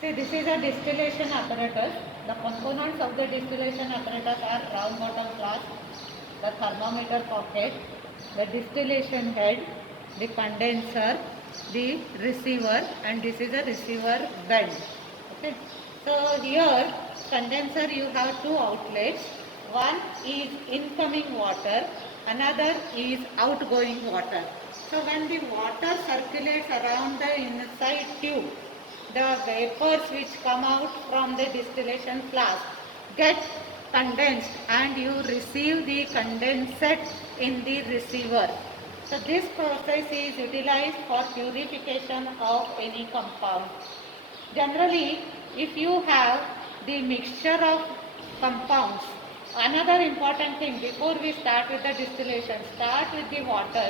See, this is a distillation apparatus. The components of the distillation apparatus are round bottom flask, the thermometer pocket, the distillation head, the condenser, the receiver, and this is a receiver bend. Okay. So here condenser you have two outlets. One is incoming water, another is outgoing water. So when the water circulates around the inside tube, the vapors which come out from the distillation flask get condensed and you receive the condensate in the receiver. So this process is utilized for purification of any compound. Generally, if you have the mixture of compounds, another important thing before we start with the distillation, start with the water.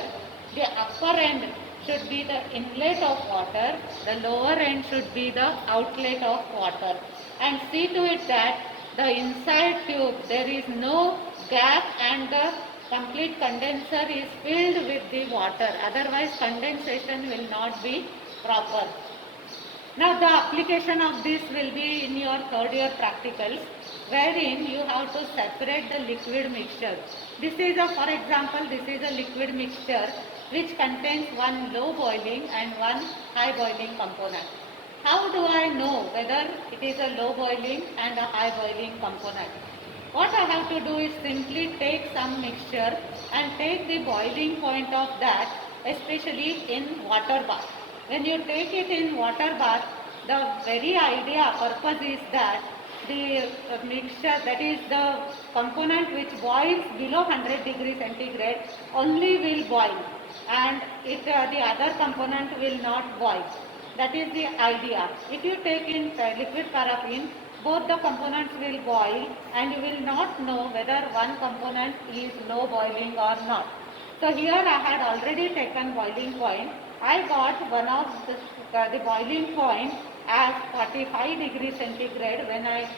The upper end should be the inlet of water, the lower end should be the outlet of water. And see to it that the inside tube there is no gap and the complete condenser is filled with the water. Otherwise condensation will not be proper. Now the application of this will be in your third year practicals, wherein you have to separate the liquid mixture. This is a, for example, this is a liquid mixture which contains one low boiling and one high boiling component. How do I know whether it is a low boiling and a high boiling component? What I have to do is simply take some mixture and take the boiling point of that, especially in water bath. When you take it in water bath, the very idea, purpose is that the mixture, that is the component which boils below 100 degrees centigrade only will boil and the other component will not boil. That is the idea. If you take in liquid paraffin, both the components will boil and you will not know whether one component is low boiling or not. So here I had already taken boiling point. I got one of the boiling point as 45 degrees centigrade when I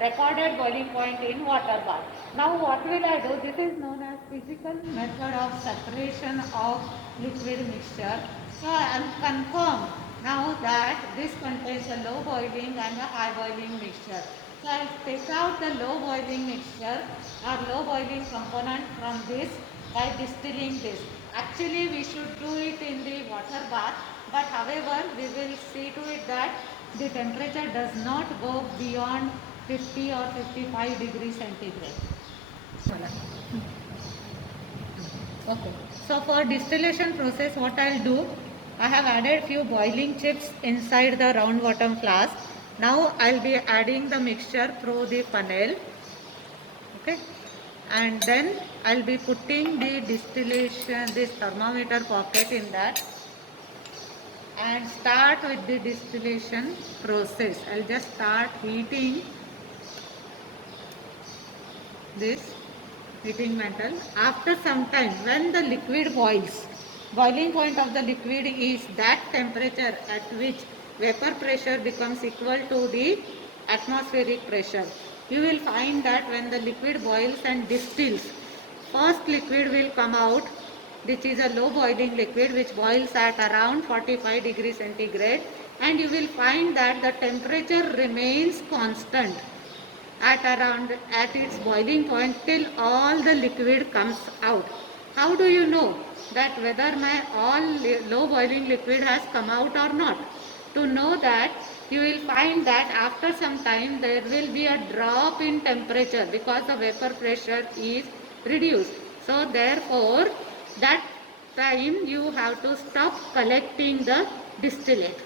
recorded boiling point in water bath. Now what will I do? This is known as physical method of separation of liquid mixture. So I am confirmed now that this contains a low boiling and a high boiling mixture. So I take out the low boiling mixture or low boiling component from this by distilling this. Actually we should do it in the water bath, but however we will see to it that the temperature does not go beyond 50 or 55 degrees centigrade. Okay. So for distillation process what I will do, I have added few boiling chips inside the round bottom flask. Now I will be adding the mixture through the funnel. Okay. And then I will be putting the distillation, this thermometer pocket in that and start with the distillation process. I will just start heating this heating metal. After some time when the liquid boils, boiling point of the liquid is that temperature at which vapor pressure becomes equal to the atmospheric pressure. You will find that when the liquid boils and distills, first liquid will come out which is a low boiling liquid which boils at around 45 degrees centigrade, and you will find that the temperature remains constant at its boiling point till all the liquid comes out. How do you know that whether my all low boiling liquid has come out or not? To know that, you will find that after some time there will be a drop in temperature because the vapor pressure is reduced. So therefore that time you have to stop collecting the distillate.